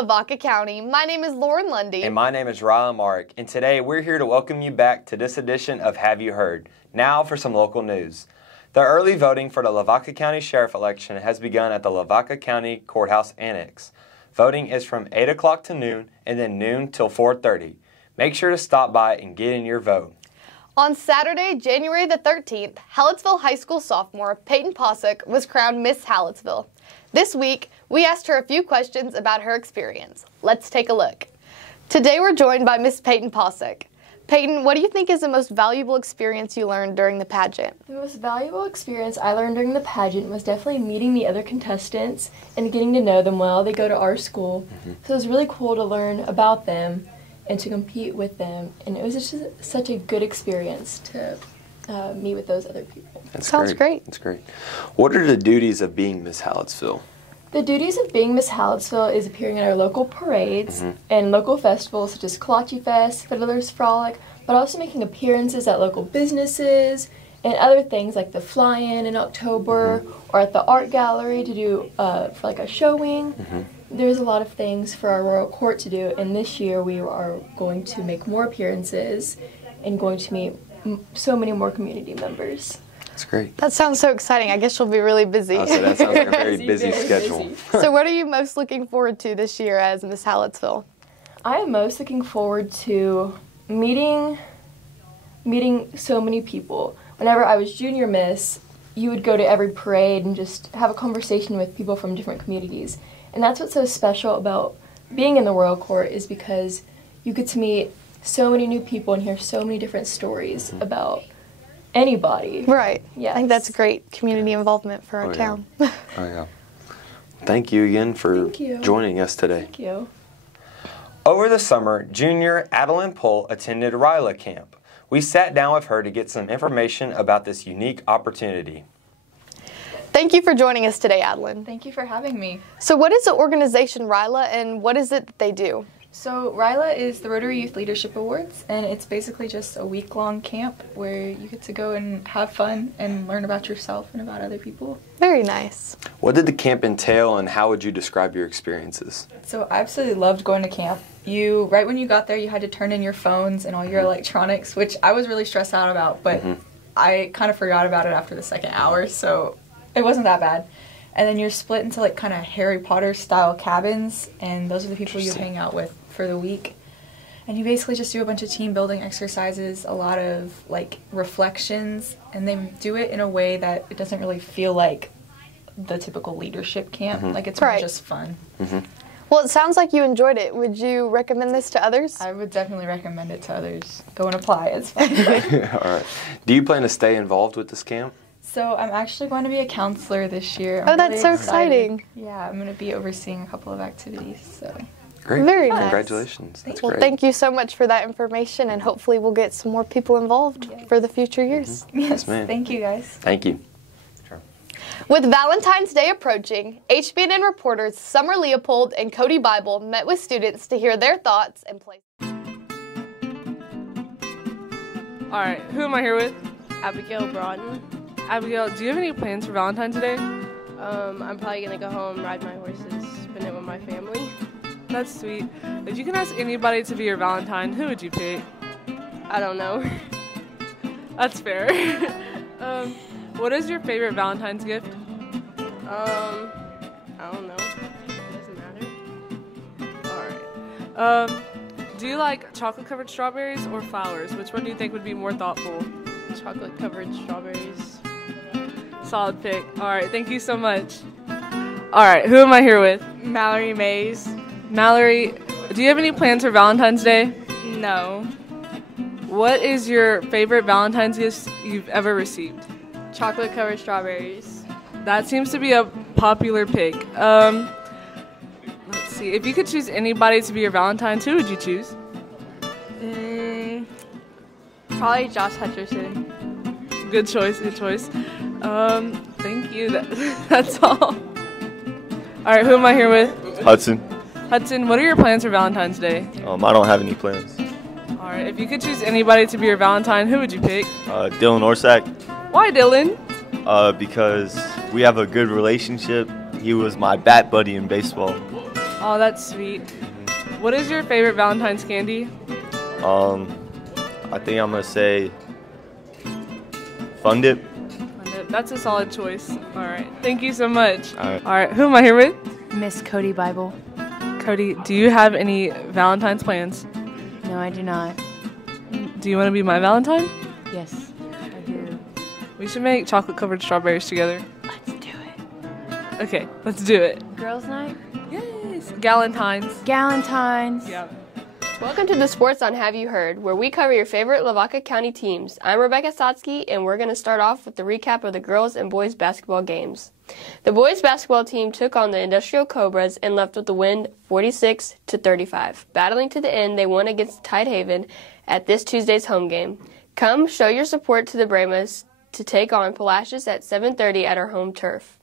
Lavaca County. My name is Lauren Lundy. And my name is Ryla Mark. And today we're here to welcome you back to this edition of Have You Heard? Now for some local news. The early voting for the Lavaca County Sheriff election has begun at the Lavaca County Courthouse Annex. Voting is from 8 o'clock to noon and then noon till 4:30. Make sure to stop by and get in your vote. On Saturday, January the 13th, Hallettsville High School sophomore Peyton Posick was crowned Miss Hallettsville. This week, we asked her a few questions about her experience. Let's take a look. Today, we're joined by Miss Peyton Posick. Peyton, what do you think is the most valuable experience you learned during the pageant? The most valuable experience I learned during the pageant was definitely meeting the other contestants and getting to know them well. They go to our school, so it was really cool to learn about them and to compete with them. And it was just such a good experience to meet with those other people. Sounds great. That's great. What are the duties of being Miss Hallettsville? The duties of being Miss Hallettsville is appearing at our local parades and local festivals such as Kolache Fest, Fiddler's Frolic, but also making appearances at local businesses and other things like the fly-in in October or at the art gallery to do for like a showing. There's a lot of things for our royal court to do, and this year we are going to make more appearances and going to meet so many more community members. That's great. That sounds so exciting. I guess you'll be really busy. So that sounds like a very busy schedule. Busy. So what are you most looking forward to this year as Miss Hallettsville? I am most looking forward to meeting so many people. Whenever I was junior miss, you would go to every parade and just have a conversation with people from different communities. And that's what's so special about being in the royal court, is because you get to meet so many new people and hear so many different stories about anybody. Right. Yes. I think that's great community involvement for our town. Oh, yeah. Thank you again for joining us today. Thank you. Over the summer, junior Adeline Pohl attended Ryla Camp. We sat down with her to get some information about this unique opportunity. Thank you for joining us today, Adeline. Thank you for having me. So what is the organization Ryla, and what is it that they do? So Ryla is the Rotary Youth Leadership Awards, and it's basically just a week-long camp where you get to go and have fun and learn about yourself and about other people. Very nice. What did the camp entail, and how would you describe your experiences? So I absolutely loved going to camp. Right when you got there, you had to turn in your phones and all your electronics, which I was really stressed out about, but I kind of forgot about it after the second hour, so it wasn't that bad. And then you're split into like kind of Harry Potter style cabins, and those are the people you hang out with for the week. And you basically just do a bunch of team building exercises, a lot of like reflections, and they do it in a way that it doesn't really feel like the typical leadership camp. Like it's more just fun. Well, it sounds like you enjoyed it. Would you recommend this to others? I would definitely recommend it to others. Go and apply. It's fun. All right. Do you plan to stay involved with this camp? So I'm actually going to be a counselor this year. Oh, that's so exciting. Yeah, I'm going to be overseeing a couple of activities. So Great. Very nice. Congratulations. That's Well, great. thank you so much for that information, and hopefully we'll get some more people involved for the future years. yes, ma'am. thank you guys. Thank you. With Valentine's Day approaching, HBNN reporters Summer Leopold and Cody Bible met with students to hear their thoughts and play. All right, who am I here with? Abigail Broughton. Abigail, do you have any plans for Valentine's Day? I'm probably gonna go home, ride my horses, spend it with my family. That's sweet. If you can ask anybody to be your Valentine, who would you pick? I don't know. That's fair. What is your favorite Valentine's gift? I don't know. Doesn't matter. All right. Do you like chocolate-covered strawberries or flowers? Which one do you think would be more thoughtful? Chocolate-covered strawberries. Solid pick. All right, thank you so much. All right, who am I here with? Mallory Mays. Mallory, do you have any plans for Valentine's Day? No. What is your favorite Valentine's gift you've ever received? Chocolate-covered strawberries. That seems to be a popular pick. Let's see. If you could choose anybody to be your Valentine, who would you choose? Probably Josh Hutcherson. Good choice, good choice. Thank you. That's all. All right, who am I here with? Hudson. Hudson, what are your plans for Valentine's Day? I don't have any plans. All right, if you could choose anybody to be your Valentine, who would you pick? Dylan Orsak. Why Dylan? Because we have a good relationship. He was my bat buddy in baseball. Oh, that's sweet. What is your favorite Valentine's candy? I think I'm gonna say Fun Dip. That's a solid choice. All right. Thank you so much. All right. All right. Who am I here with? Miss Cody Bible. Cody, do you have any Valentine's plans? No, I do not. Do you want to be my Valentine? Yes, I do. We should make chocolate-covered strawberries together. Let's do it. Okay, let's do it. Girls' night? Yes. Galentine's. Galentine's. Yeah. Welcome to the Sports on Have You Heard, where we cover your favorite Lavaca County teams. I'm Rebecca Sotsky, and we're going to start off with the recap of the girls and boys basketball games. The boys basketball team took on the Industrial Cobras and left with the win 46-35. Battling to the end, they won against Tidehaven at this Tuesday's home game. Come show your support to the Brahmas to take on Palacios at 7:30 at our home turf.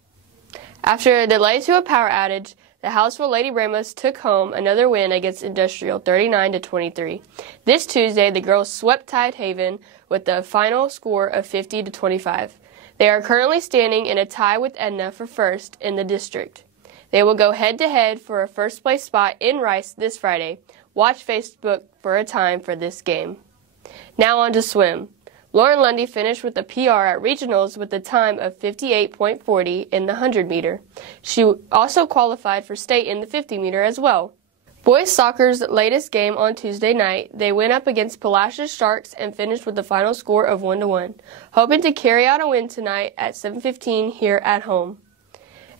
After a delay to a power outage, the Hallettsville Lady Brahmas took home another win against Industrial 39-23. This Tuesday, the girls swept Tidehaven with the final score of 50-25. They are currently standing in a tie with Edna for first in the district. They will go head-to-head for a first-place spot in Rice this Friday. Watch Facebook for a time for this game. Now on to swim. Lauren Lundy finished with a PR at regionals with a time of 58.40 in the 100-meter. She also qualified for state in the 50-meter as well. Boys soccer's latest game on Tuesday night, they went up against Palacios Sharks and finished with the final score of 1-1, hoping to carry out a win tonight at 7:15 here at home.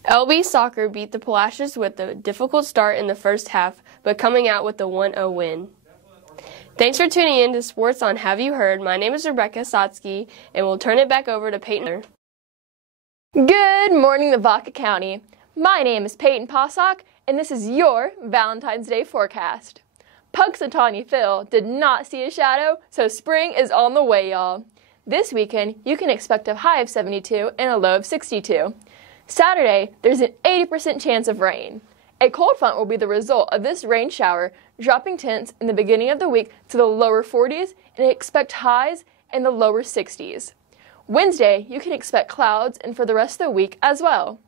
LB Soccer beat the Palacios with a difficult start in the first half, but coming out with a 1-0 win. Thanks for tuning in to Sports on Have You Heard. My name is Rebecca Sotsky, and we'll turn it back over to Peyton. Good morning, Lavaca County. My name is Peyton Possock, and this is your Valentine's Day forecast. Punxsutawney Phil did not see a shadow, so spring is on the way, y'all. This weekend, you can expect a high of 72 and a low of 62. Saturday, there's an 80% chance of rain. A cold front will be the result of this rain shower, dropping temps in the beginning of the week to the lower 40s, and expect highs in the lower 60s. Wednesday, you can expect clouds, and for the rest of the week as well.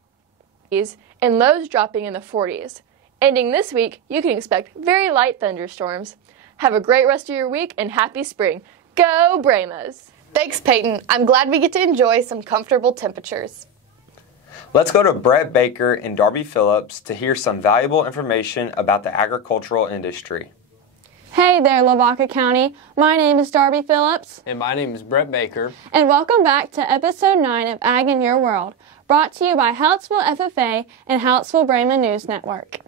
And lows dropping in the 40s. Ending this week, you can expect very light thunderstorms. Have a great rest of your week, and happy spring. Go Brahmas! Thanks, Peyton. I'm glad we get to enjoy some comfortable temperatures. Let's go to Brett Baker and Darby Phillips to hear some valuable information about the agricultural industry. Hey there, Lavaca County. My name is Darby Phillips. And my name is Brett Baker. And welcome back to Episode 9 of Ag in Your World, brought to you by Hallettsville FFA and Hallettsville Brahma News Network.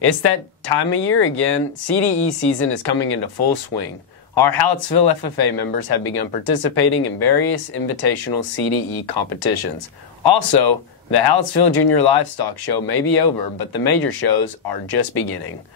It's that time of year again. CDE season is coming into full swing. Our Hallettsville FFA members have begun participating in various invitational CDE competitions. Also, the Hallettsville Junior Livestock Show may be over, but the major shows are just beginning.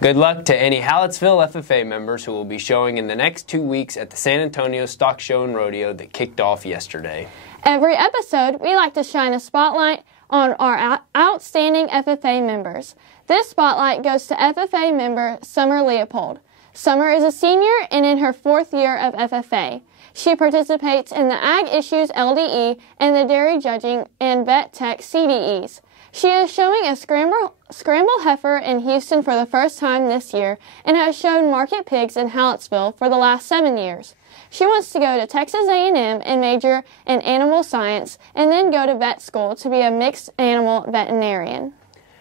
Good luck to any Hallettsville FFA members who will be showing in the next 2 weeks at the San Antonio Stock Show and Rodeo that kicked off yesterday. Every episode, we like to shine a spotlight on our outstanding FFA members. This spotlight goes to FFA member Summer Leopold. Summer is a senior and in her 4th year of FFA. She participates in the Ag Issues LDE and the Dairy Judging and Vet Tech CDEs. She is showing a scramble heifer in Houston for the first time this year and has shown market pigs in Hallettsville for the last 7 years. She wants to go to Texas A&M and major in animal science and then go to vet school to be a mixed animal veterinarian.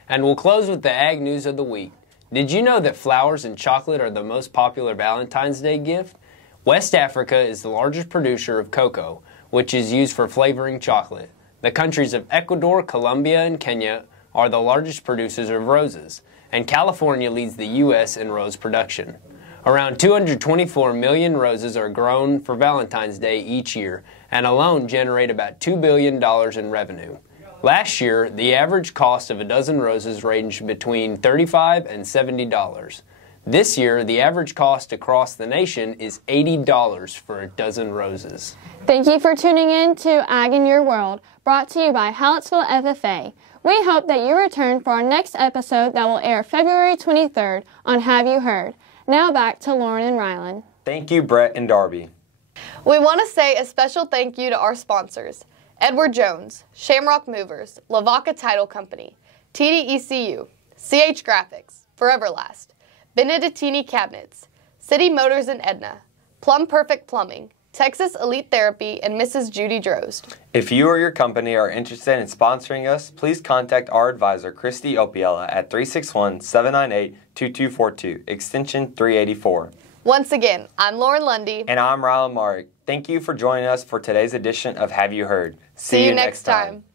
And we'll close with the Ag News of the Week. Did you know that flowers and chocolate are the most popular Valentine's Day gift? West Africa is the largest producer of cocoa, which is used for flavoring chocolate. The countries of Ecuador, Colombia, and Kenya are the largest producers of roses, and California leads the U.S. in rose production. Around 224 million roses are grown for Valentine's Day each year, and alone generate about $2 billion in revenue. Last year, the average cost of a dozen roses ranged between $35 and $70. This year, the average cost across the nation is $80 for a dozen roses. Thank you for tuning in to Ag in Your World, brought to you by Hallettsville FFA. We hope that you return for our next episode that will air February 23rd on Have You Heard. Now back to Lauren and Rylan. Thank you, Brett and Darby. We want to say a special thank you to our sponsors: Edward Jones, Shamrock Movers, Lavaca Title Company, TDECU, CH Graphics, Forever Last, Benedettini Cabinets, City Motors and Edna, Plum Perfect Plumbing, Texas Elite Therapy, and Mrs. Judy Drozd. If you or your company are interested in sponsoring us, please contact our advisor, Christy Opiella, at 361-798-2242, extension 384. Once again, I'm Lauren Lundy. And I'm Rylan Mark. Thank you for joining us for today's edition of Have You Heard? See you next time.